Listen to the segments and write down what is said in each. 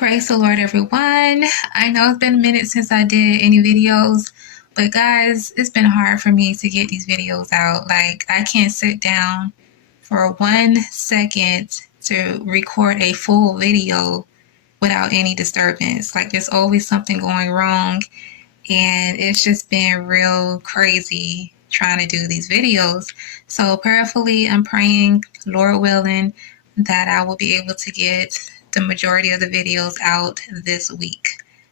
Praise the Lord, everyone. I know it's been a minute since I did any videos, but guys, it's been hard for me to get these videos out. Like, I can't sit down for 1 second to record a full video without any disturbance. Like, there's always something going wrong, and it's just been real crazy trying to do these videos. So prayerfully, I'm praying, Lord willing, that I will be able to get the majority of the videos out this week.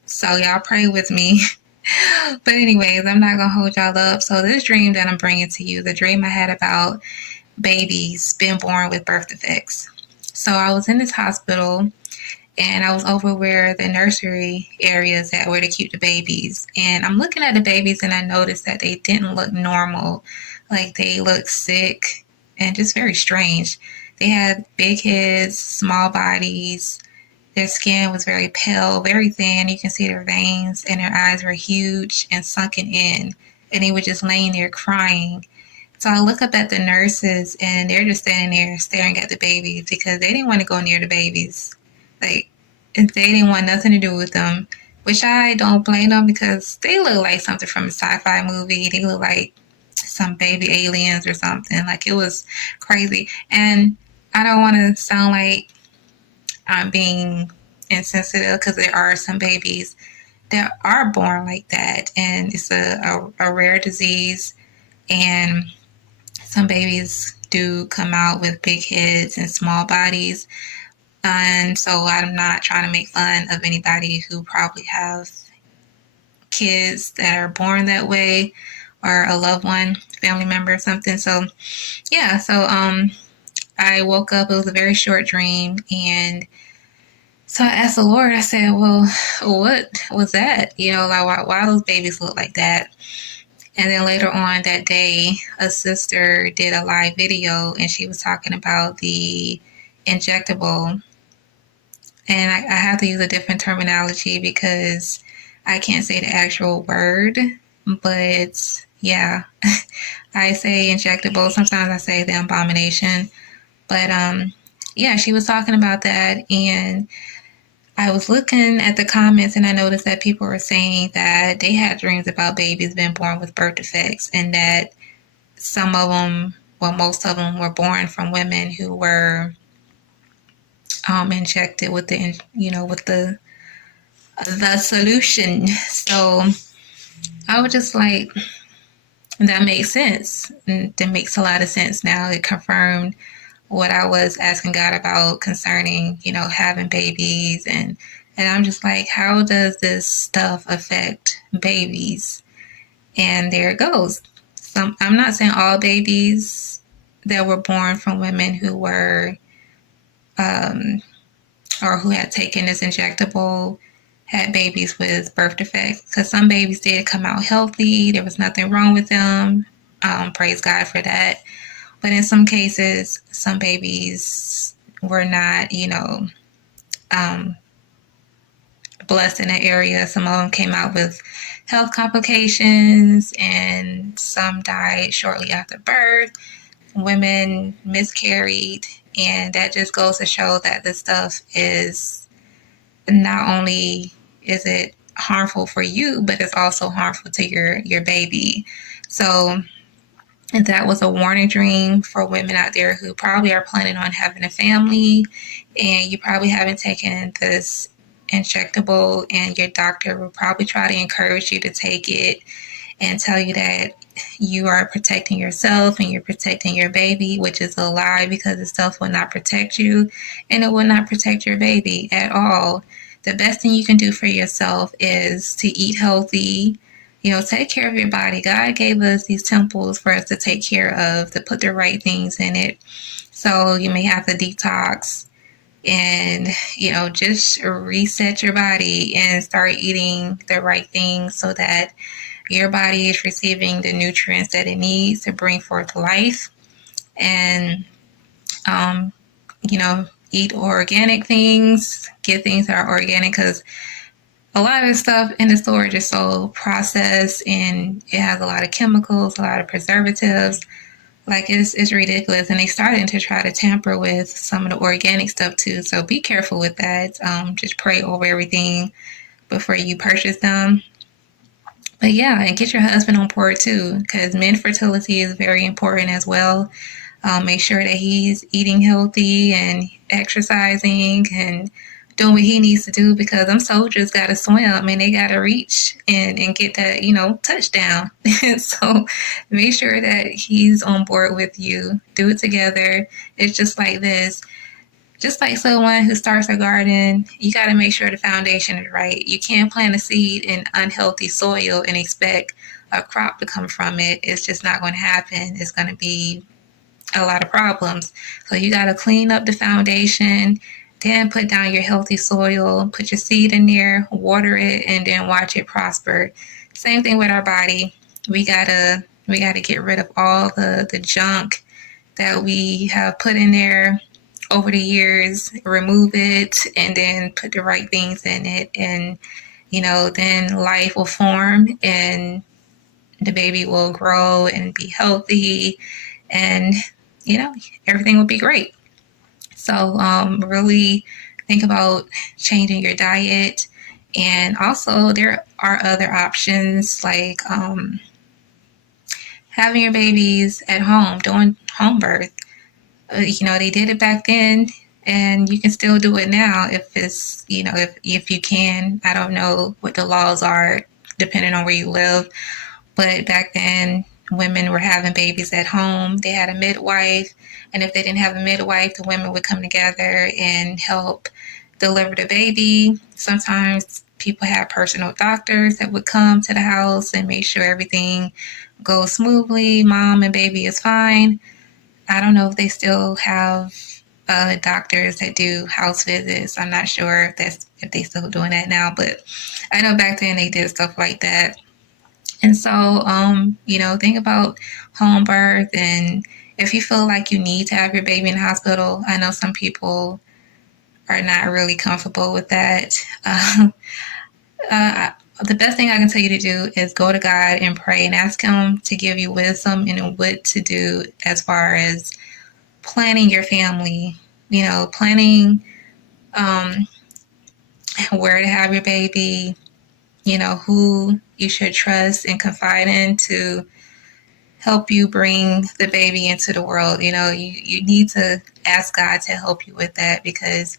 So y'all pray with me. But anyways, I'm not gonna hold y'all up. So this dream that I'm bringing to you, the dream I had about babies being born with birth defects. So I was in this hospital and I was over where the nursery areas at where they keep the babies. And I'm looking at the babies and I noticed that they didn't look normal. Like they looked sick and just very strange. They had big heads, small bodies. Their skin was very pale, very thin. You can see their veins, and their eyes were huge and sunken in. And they were just laying there crying. So I look up at the nurses, and they're just standing there staring at the babies because they didn't want to go near the babies. Like, they didn't want nothing to do with them, which I don't blame them because they look like something from a sci-fi movie. They look like some baby aliens or something. Like, it was crazy. And I don't want to sound like I'm being insensitive because there are some babies that are born like that, and it's a rare disease, and some babies do come out with big heads and small bodies. And so I'm not trying to make fun of anybody who probably have kids that are born that way, or a loved one, family member or something. So yeah, I woke up, it was a very short dream, and so I asked the Lord, I said, well, what was that? You know, like why those babies look like that? And then later on that day, a sister did a live video and she was talking about the injectable. And I have to use a different terminology because I can't say the actual word, but yeah, I say injectable. Sometimes I say the abomination. But yeah, she was talking about that, and I was looking at the comments and I noticed that people were saying that they had dreams about babies being born with birth defects, and that some of them, well, most of them were born from women who were injected with the solution. So I was just like, that makes sense. And that makes a lot of sense now. It confirmed what I was asking God about concerning, having babies. And I'm just like, how does this stuff affect babies? And there it goes. I'm not saying all babies that were born from women who were, or who had taken this injectable had babies with birth defects, because some babies did come out healthy. There was nothing wrong with them. Praise God for that. But in some cases, some babies were not, blessed in that area. Some of them came out with health complications, and some died shortly after birth. Women miscarried, and that just goes to show that this stuff is not only is it harmful for you, but it's also harmful to your baby. So, and that was a warning dream for women out there who probably are planning on having a family, and you probably haven't taken this injectable, and your doctor will probably try to encourage you to take it and tell you that you are protecting yourself and you're protecting your baby, which is a lie, because the stuff will not protect you and it will not protect your baby at all. The best thing you can do for yourself is to eat healthy. Take care of your body. God gave us these temples for us to take care of, to put the right things in it. So you may have to detox and, just reset your body and start eating the right things so that your body is receiving the nutrients that it needs to bring forth life. And, eat organic things, get things that are organic, because a lot of the stuff in the store is just so processed, and it has a lot of chemicals, a lot of preservatives, Like it's ridiculous, and they started to try to tamper with some of the organic stuff too. So be careful with that. Just pray over everything before you purchase them. But yeah, and get your husband on board too, because men's fertility is very important as well. Make sure that he's eating healthy and exercising and doing what he needs to do, because them soldiers got to swim and they got to reach and get that, touchdown. So make sure that he's on board with you. Do it together. It's just like this. Just like someone who starts a garden, you got to make sure the foundation is right. You can't plant a seed in unhealthy soil and expect a crop to come from it. It's just not going to happen. It's going to be a lot of problems. So you got to clean up the foundation, then put down your healthy soil, put your seed in there, water it, and then watch it prosper. Same thing with our body. We gotta get rid of all the junk that we have put in there over the years, remove it, and then put the right things in it. And, then life will form and the baby will grow and be healthy, and, everything will be great. So, really think about changing your diet. And also, there are other options like having your babies at home, doing home birth. They did it back then, and you can still do it now if it's, if you can. I don't know what the laws are depending on where you live, but back then women were having babies at home. They had a midwife, and if they didn't have a midwife, the women would come together and help deliver the baby. Sometimes people had personal doctors that would come to the house and make sure everything goes smoothly. Mom and baby is fine. I don't know if they still have doctors that do house visits. I'm not sure if they still doing that now, but I know back then they did stuff like that. And so, think about home birth, and if you feel like you need to have your baby in the hospital, I know some people are not really comfortable with that. The best thing I can tell you to do is go to God and pray and ask Him to give you wisdom and what to do as far as planning your family, planning where to have your baby, who you should trust and confide in to help you bring the baby into the world. You need to ask God to help you with that, because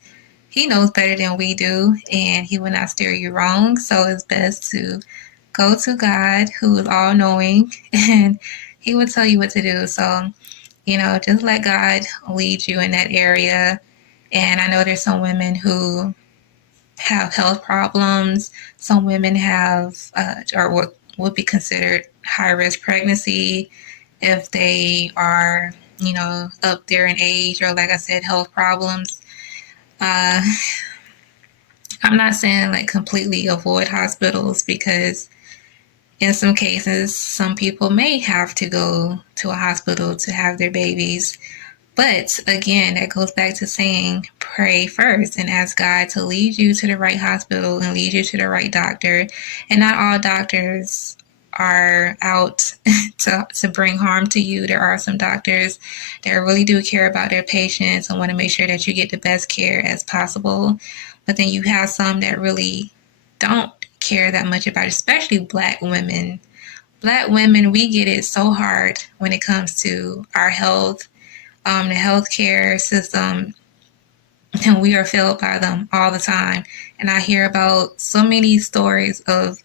He knows better than we do, and He will not steer you wrong. So it's best to go to God, who is all knowing, and He will tell you what to do. So, just let God lead you in that area. And I know there's some women who have health problems. Some women have, or what would be considered high risk pregnancy if they are, up there in age, or like I said, health problems. I'm not saying like completely avoid hospitals, because in some cases, some people may have to go to a hospital to have their babies. But again, that goes back to saying pray first and ask God to lead you to the right hospital and lead you to the right doctor. And not all doctors are out to bring harm to you. There are some doctors that really do care about their patients and want to make sure that you get the best care as possible. But then you have some that really don't care that much about it, especially Black women. Black women, we get it so hard when it comes to our health. The healthcare system, and we are failed by them all the time. And I hear about so many stories of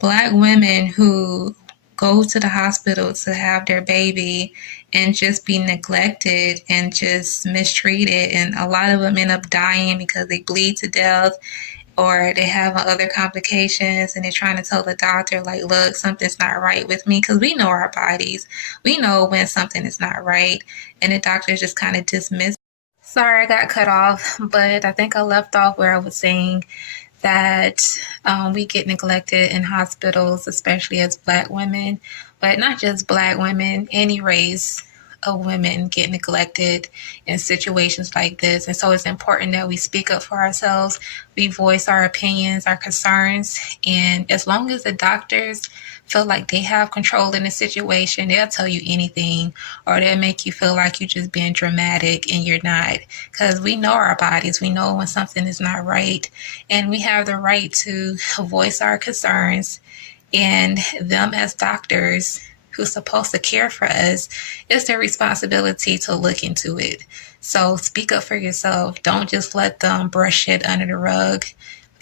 Black women who go to the hospital to have their baby and just be neglected and just mistreated. And a lot of them end up dying because they bleed to death, or they have other complications, and they're trying to tell the doctor, like, look, something's not right with me, because we know our bodies. We know when something is not right, and the doctors just kind of dismiss. Sorry, I got cut off, but I think I left off where I was saying that we get neglected in hospitals, especially as Black women, but not just Black women, any race. of women get neglected in situations like this. And so it's important that we speak up for ourselves. We voice our opinions, our concerns. And as long as the doctors feel like they have control in the situation, they'll tell you anything, or they'll make you feel like you're just being dramatic, and you're not. Because we know our bodies. We know when something is not right. And we have the right to voice our concerns. And them as doctors who's supposed to care for us, it's their responsibility to look into it. So speak up for yourself. Don't just let them brush it under the rug.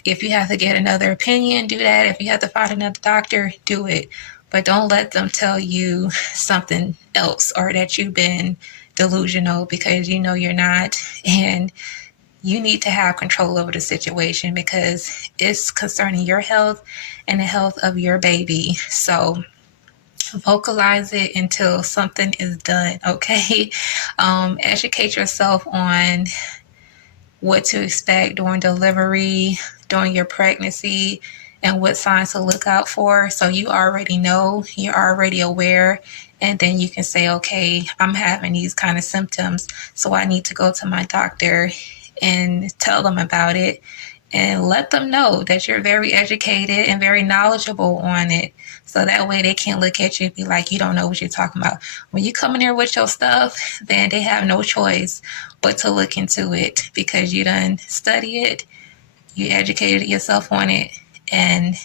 If you have to get another opinion, do that. If you have to find another doctor, do it. But don't let them tell you something else, or that you've been delusional, because you know you're not. And you need to have control over the situation, because it's concerning your health and the health of your baby. So vocalize it until something is done, okay? Educate yourself on what to expect during delivery, during your pregnancy, and what signs to look out for. So you already know, you're already aware, and then you can say, okay, I'm having these kind of symptoms, so I need to go to my doctor and tell them about it, and let them know that you're very educated and very knowledgeable on it. So that way they can't look at you and be like, you don't know what you're talking about. When you come in there with your stuff, then they have no choice but to look into it, because you done study it, you educated yourself on it, and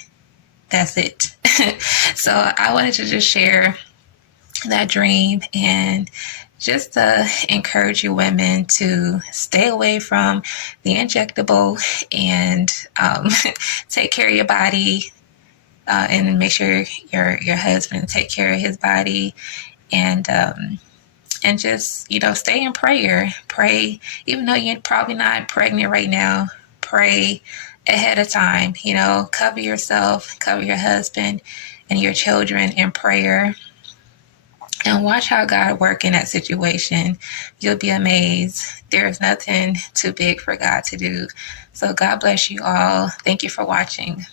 that's it. So I wanted to just share that dream, and just to encourage you women to stay away from the injectable, and take care of your body, and make sure your husband take care of his body, and just, stay in prayer. Pray, even though you're probably not pregnant right now, pray ahead of time. Cover yourself, cover your husband and your children in prayer, and watch how God work in that situation. You'll be amazed. There's nothing too big for God to do. So God bless you all. Thank you for watching.